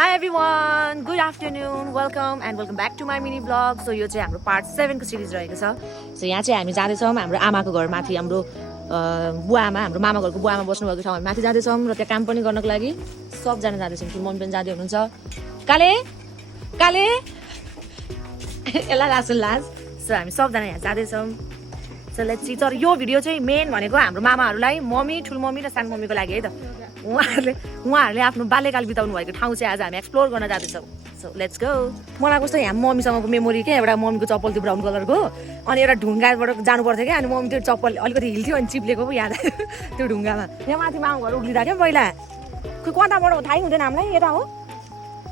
Hi everyone, good afternoon, welcome back to my mini vlog. So यो चाहिँ हाम्रो part 7 को सिरिज रहेको छ. So यहाँ चाहिँ हामी जाँदैछौँ हाम्रो आमाको घर माथि हाम्रो बुवामा हाम्रो मामा घरको बुवामा बस्नु भएको ठाउँ हामी माथि जाँदैछौँ र त्यहाँ काम पनि गर्नको लागि सबजना जाँदैछौँ. कि मम्मी पनि जाँदै हुनुहुन्छ. काले काले एला लास लास. So हामी सबजना यहाँ जाँदैछौँ. So let's see. तर यो भिडियो चाहिँ मेन भनेको हाम्रो मामाहरूलाई मम्मी ठुलो मम्मी र सानो मम्मीको लागि है त. उहाँहरूले आफ्नो बाल्यकाल बिताउनु भएको ठाउँ चाहिँ आज हामी एक्सप्लोर गर्न जाँदैछौँ. So let's go. मलाई कस्तो यहाँ मम्मीसँगको मेमोरी क्या एउटा मम्मीको चप्पल त्यो ब्राउन कलरको अनि एउटा ढुङ्गाबाट जानु पर्थ्यो क्या अनि मम्मी त्यो चप्पल अलिकति हिल्थ्यो अनि चिप्लेको पो याद आयो त्यो ढुङ्गामा. यहाँ माथि मामा घर उक्लिँदा क्या पहिला खोइ कताबाट हो थाहै हुँदैन हामीलाई. यता हो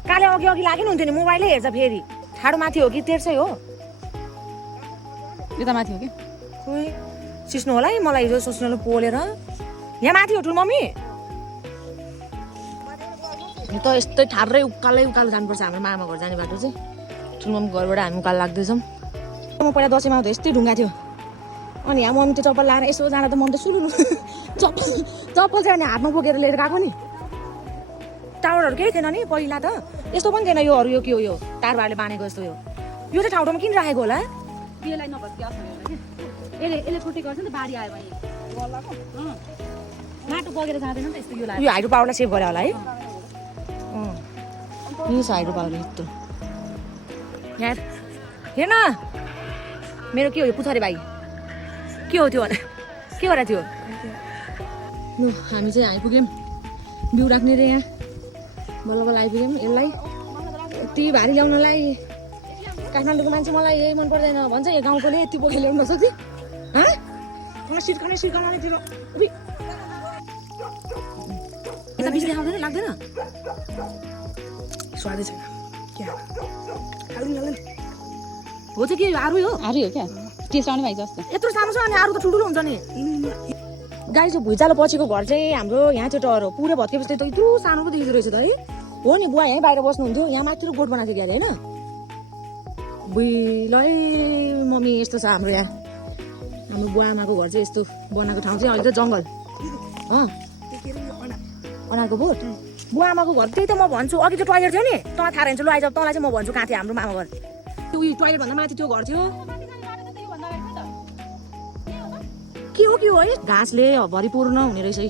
काले अघि अघि लाग्यो नि हुन्थ्यो नि मोबाइलै हेर्छ फेरि ठाडो माथि हो कि तेर्सै हो यता माथि हो कि खोइ सिस्नु होला है मलाई हिजो सोच्नु पोलेर यहाँ माथि हो ठुलो मम्मी त यस्तै ठाडै उकालै उकालो जानुपर्छ हाम्रो मामा घर जाने बाटो चाहिँ. ठुलो मम्मी घरबाट हामी उकालो लाग्दैछौँ. म पहिला दसैँमा आउँदा यस्तै ढुङ्गा थियो अनि यहाँ मम्मी त्यो चप्पल लाएर यसो जाँदा त मम्मी त सुरु चप्पल चाहिँ अनि हातमा बोकेर लिएर गएको नि. टावरहरू केही थिएन नि पहिला त यस्तो पनि थिएन. योहरू यो के हो यो तारबारले बाँधेको जस्तो यो चाहिँ ठाउँ ठाउँमा किन राखेको होला त्यसलाई नभत्के असर होला कि यसले छुट्टी गर्छ नि त बाढी आयो भने माटो बगेर जाँदैन नि त यस्तो यो हाइड्रो पावरलाई सेभ गरे होला है. यही छ हाइड्रो पावर यस्तो. यार हेर्न मेरो के हो यो पुछारे भाइ के हो त्यो के गरेर थियो. लु हामी चाहिँ आइपुग्यौँ बिउ राख्ने रे यहाँ बल्ल बल्ल आइपुग्यौँ. यसलाई यति भारी ल्याउनलाई काठमाडौँको मान्छे मलाई यही मन पर्दैन भन्छ. यो गाउँकोले यति बोकेर ल्याउनु सक्छ सिर्काउनेतिर यता बिच देखाउँदैन लाग्दैन स्वादै छैन हो चाहिँ के आरु हो आरु हो क्या टेस्ट आउने भाइ जस्तो यत्रो सानो छ अनि आरु त ठुल्ठुलो हुन्छ नि. गाई चाहिँ भुइँचालो पछिको घर चाहिँ हाम्रो यहाँ चाहिँ टहर हो पुरै भत्केपछि त त्यो सानो पो देखिँदो रहेछ त है. हो नि बुवा यहीँ बाहिर बस्नुहुन्थ्यो यहाँ माथि गोठ बनाएको थियो क्या होइन बुइ ल है मम्मी यस्तो छ हाम्रो यहाँ हाम्रो बुवा आमाको घर चाहिँ यस्तो बनाएको ठाउँ चाहिँ अहिले त जङ्गल अनारको बोट बुवा आमाको घर त्यही त म भन्छु. अघि त्यो टोइलेट थियो नि तँलाई थाहा रहन्छ ल आइज तँलाई चाहिँ म भन्छु कहाँ थियो हाम्रो मामा घर त्यो उयो टोइलेट भन्दा माथि त्यो घर थियो के हो है घाँसले भरिपूर्ण हुने रहेछ है.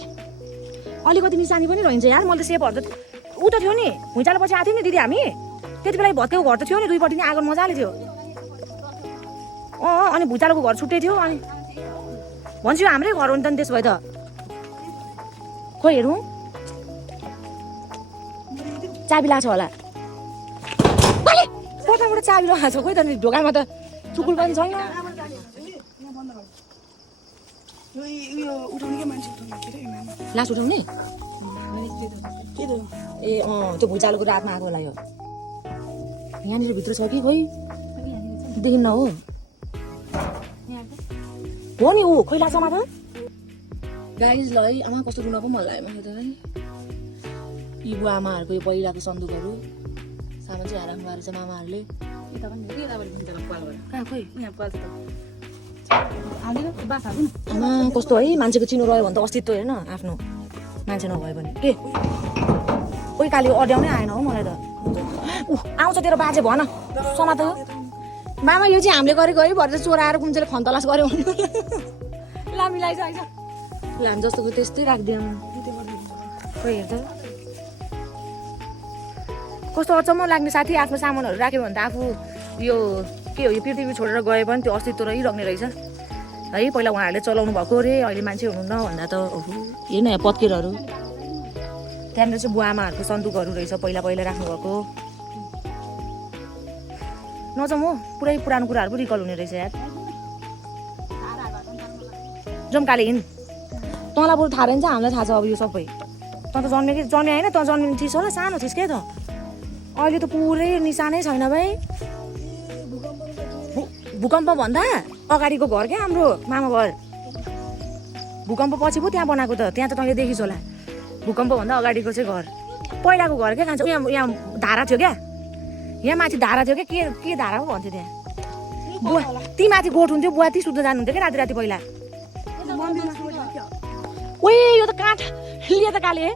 अलिकति निशानी पनि रहन्छ यार. मैले त सेपहरू त ऊ त थियो नि भुइँचालो पछि आएको थियो नि दिदी हामी त्यति बेला भत्केको घर त थियो नि दुईपट्टि नि आगो मजाले थियो. अनि भुइँचालोको घर छुट्टै थियो अनि भन्छु हाम्रै घर हो नि त त्यसो भए त खोइ हेरौँ चाबी लाग्छ होला कताबाट चाबी लगाएको छ खोइ त ढोकामा त चुकुल पनि छैन. लास उठाउने ए त्यो भुइँचालोको रातमा आएको होला यो यहाँनिर भित्र छ कि खोइ देखिन्न हो नि ऊ खोइ लाग्छमा त गाइज ल है आमा कस्तो रुन पो मन लाग्यो मलाई त है. यी बुवा आमाहरूको यो पहिलाको सन्दुकहरू सामान चाहिँ राख्नु भएको छ मामाहरूले. कहाँ खोइ आमा कस्तो है मान्छेको चिनो रह्यो भने त अस्तित्व हेर्न आफ्नो मान्छे नभए पनि के कोही काली अड्याउनै आएन हो मलाई त. आउँछ तेरो बाजे भन समात मामा यो चाहिँ हामीले गरेको है भएर चोराएर कुन चाहिँ खन्तलास गऱ्यो भने ला मिलाइछ आइज लाम जस्तोको त्यस्तै राखिदिएँ खोइ हेर्छ कस्तो अचम्म लाग्ने साथी. आफ्नो सामानहरू राख्यो भने त आफू यो के हो यो पृथ्वी छोडेर गए पनि त्यो अस्तित्व रहिरहने रहेछ है. पहिला उहाँहरूले चलाउनु भएको अरे अहिले मान्छे हुनुहुन्न भन्दा त हेर्न यहाँ पत्केरहरू त्यहाँनिर चाहिँ बुवा आमाहरूको सन्दुकहरू रहेछ पहिला राख्नुभएको. नजाउँ हो पुरै पुरानो कुराहरू पो रिकल हुने रहेछ यार. जम्काले हिँड तँलाई बरु थाहा रहन्छ हामीलाई थाहा छ अब यो सबै. तँ त जन्मे होइन तँ जन्मिने थिइस् होला सानो थिइस् क्या त अहिले त पुरै निशानै छैन भाइ. भूकम्प भन्दा अगाडिको घर क्या हाम्रो मामा घर भूकम्प पछि पो त्यहाँ बनाएको त त्यहाँ त तैँले देखिस् होला. भूकम्प भन्दा अगाडिको चाहिँ घर पहिलाको घर क्या खान्छ यहाँ धारा थियो क्या यहाँ माथि धारा थियो क्या के धारा पो भन्थ्यो त्यहाँ बुवा ती माथि गोठ हुन्थ्यो बुवा ती सुत्न जानुहुन्थ्यो क्या राति पहिला. ओ यो त काठ लिए त काले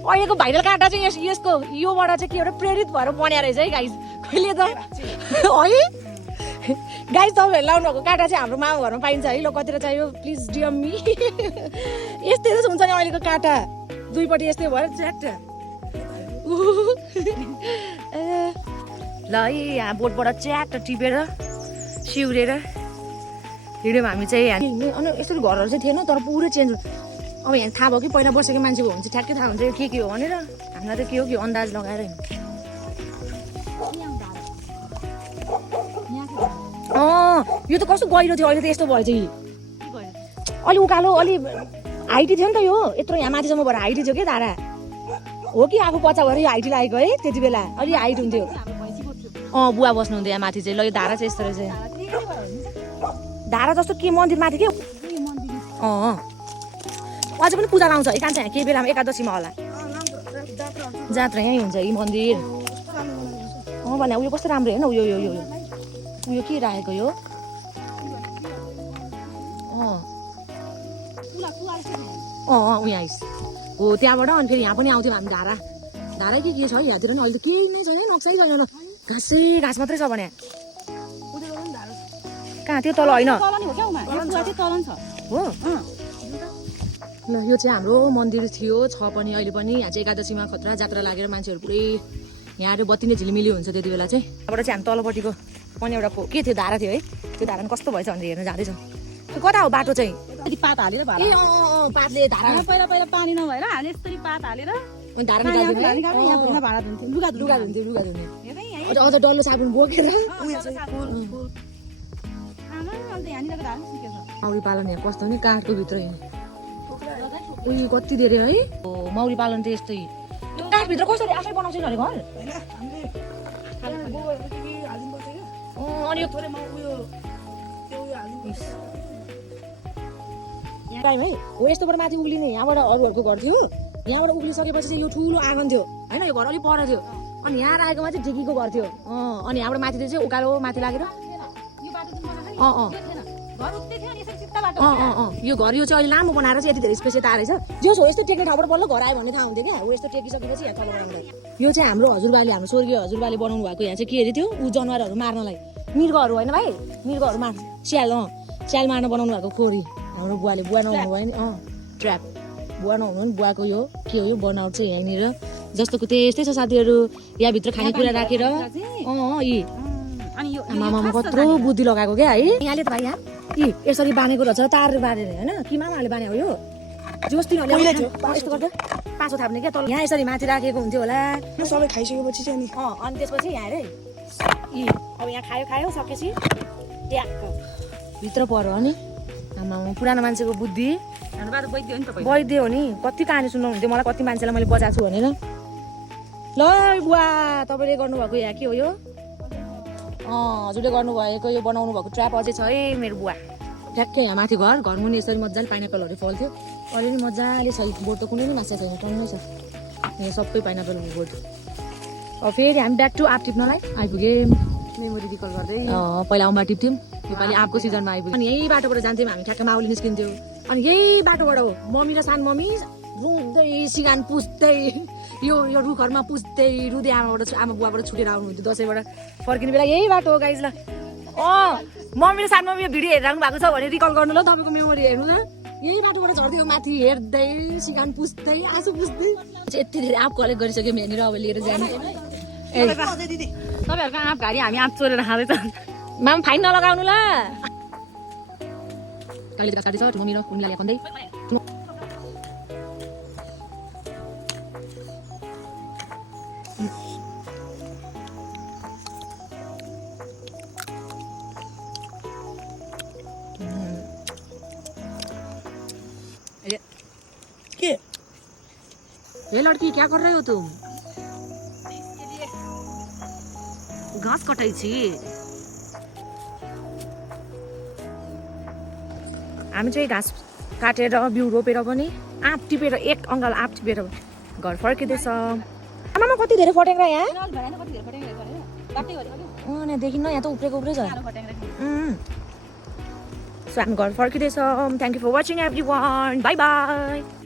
अहिलेको भाइरल काँटा चाहिँ यसको योबाट चाहिँ के एउटा प्रेरित भएर बन्या रहेछ है गाइज कहिले त है गाइज तपाईँहरू लाउनु भएको काँटा चाहिँ हाम्रो मामा घरमा पाइन्छ है ल कतिर चाहियो प्लिज डिएम मी यस्तै हुन्छ नि अहिलेको काँटा दुईपट्टि यस्तै भएर च्याट ल है यहाँ बोटबाट च्याट टिपेर सिउरेर हिँड्यौँ हामी चाहिँ अनि यसरी घरहरू चाहिँ थिएन तर पुरै चेन्ज अब यहाँ थाहा भयो कि पहिला बसेको मान्छेको हुन्छ ठ्याक्कै थाहा हुन्छ के हो भनेर हामीलाई त के हो कि अन्दाज लगाएर यो त कस्तो गहिरो थियो अहिले त यस्तो भएछ कि अलि उकालो अलि हाइटी थियो नि त यो यत्रो यहाँ माथिसम्म भएर हाइटी थियो कि धारा हो कि आफू पचा भएर यो हाइटी लागेको है त्यति बेला अलि हाइट हुन्थ्यो बुवा बस्नुहुन्थ्यो यहाँ माथि चाहिँ ल यो धारा चाहिँ यस्तो रहेछ धारा जस्तो के मन्दिर माथि के अझै पनि पूजा लाउँछ एकान्छ यहाँ केही बेलामा एकादशीमा होला जात्रा यहीँ हुन्छ यी मन्दिर भने उयो कस्तो राम्रो हेर्न उयो उयो के राखेको यो उयो हो त्यहाँबाट अनि फेरि यहाँ पनि आउँथ्यौँ हामी धारा के छ है यहाँतिर नि अहिले त केही नै छैन नक्सै छैन घाँस मात्रै छ भने कहाँ त्यो तल होइन हो ल यो चाहिँ हाम्रो मन्दिर थियो छ पनि अहिले पनि यहाँ चाहिँ एकादशीमा खतरा जात्रा लागेर मान्छेहरू पुरै यहाँ बत्ती नै झिलिमिली हुन्छ त्यति बेला चाहिँ यहाँबाट चाहिँ हामी तलपट्टिको पनि एउटा के थियो धारा थियो है त्यो धारा कस्तो भएछ भनेर हेर्न जाँदैछौँ त्यो कता हो बाटो चाहिँ पात हालेर पातले धारा पहिला पानी नभएर हामी यस्तरी पात हालेर लुगा धुने अझ डल्लो साबुन बोकेर मौरी पालन यहाँ कस्तो नि काठको भित्र उयो कति धेरै है मौरी पालन त यस्तै काठभित्र कसरी आफै बनाउँछ नि घर अनि टाइम है हो यस्तोबाट माथि उक्लिने यहाँबाट अरूहरूको घर थियो यहाँबाट उक्लिसकेपछि चाहिँ यो ठुलो आँगन थियो होइन यो घर अलिक पर थियो अनि यहाँ आएकोमा चाहिँ ढिकीको घर थियो अनि यहाँबाट माथि चाहिँ उकालो माथि लागेर यो घर यो चाहिँ अहिले लामो बनाएर चाहिँ यति धेरै स्पेस यता रहेछ जो हो यस्तो टेक्ने ठाउँबाट बल्ल घर आयो भन्ने थाहा हुन्थ्यो क्या हो यस्तो टेकिसकेपछि यहाँ तल बनाउँदा यो चाहिँ हाम्रो हजुरबाले हाम्रो स्वर्गीय हजुरबाले बनाउनु भएको यहाँ चाहिँ के अरे थियो ऊ जनावरहरू मार्नलाई मृगहरू होइन भाइ मृगहरू मार्न स्याल मार्न बनाउनु भएको खोरी हाम्रो बुवाले बुवा नहुनु भयो नि ट्र्याप बुवा नहुनु नि बुवाको यो के हो यो बनावट चाहिँ यहाँनिर जस्तोको त्यस्तै छ साथीहरू यहाँभित्र खानेकुरा राखेर आमामा कत्रो बुद्धि लगाएको क्या है यहाँले त भाइ यहाँ यसरी बाँधेको रहेछ तार बाँधेर होइन कि मामाले बाँधेको यो जोस्तिनहरूले यस्तो गर्दा पाँचो थाप्ने क्या तल यहाँ यसरी माथि राखेको हुन्थ्यो होला सबै खाइसकेपछि चाहिँ नि अनि त्यसपछि यहाँ अरे अब यहाँ खायो सकेपछि ट्याक्क भित्र पर्यो अनि आमामा पुरानो मान्छेको बुद्धि वैद्य हो नि कति कहानी सुन्नुहुन्थ्यो मलाई कति मान्छेलाई मैले बजाएको छु भनेर ल बुवा तपाईँले गर्नुभएको यहाँ के हो यो हजुरले गर्नुभएको यो बनाउनु भएको ट्र्याप अझै छ है मेरो बुवा ठ्याक्कै यहाँ माथि घर मुनि यसरी मजाले पाइनाएप्पलहरू फल्थ्यो अहिले नि मजाले छ बोट त कुनै पनि माछा छैन टन्नै छ यहाँ सबै पाइनाएप्पलहरू बोट अब फेरि हामी ब्याक टु आँप टिप्नलाई आइपुग्यौँ मेमोरी रिकल गर्दै पहिला अम्बा टिप्थ्यौँ योपालि आँपको सिजनमा आइपुग्यौँ अनि यही बाटोबाट जान्थ्यौँ हामी ठ्याक्क माउली निस्किन्थ्यौँ अनि यही बाटोबाट हो मम्मी र सानो मम्मी रुँदै सिगान पुस्दै यो रुखहरूमा पुस्दै रुँदै आमा बुवाबाट छुटेर आउनुहुन्थ्यो दसैँबाट फर्किने बेला यही बाटो हो गाइज ल मम्मी र सानो मम्मी यो भिडियो हेरिरहनु भएको छ भने रिकल गर्नु ल तपाईँको मेमोरी हेर्नु न यही बाटोबाट झर्थ्यो माथि हेर्दै सिगान पुस्दै आँसु पुस्दै यति धेरै आँप कलेक्ट गरिसक्यौँ यहाँनिर अब लिएर जाने तपाईँहरूको आँप घारी हामी आँप चोरेर खाँदैछ मामा फाइन नलगाउनु ल कहिले काट्दै छ मम्मी र उनीलाई खन्दै ये लड़की क्या कर रहे हो तुम घाँस कटाइ छी हामी चाहिँ घाँस काटेर बिउ रोपेर पनि आँप टिपेर एक अङ्गाल आँप टिपेर घर फर्किँदैछ आमामा कति धेरै फटेङ्ग्रा यहाँ देखिन्न यहाँ त उब्रेको छ सो हामी घर फर्किँदैछौँ thank you for watching everyone bye by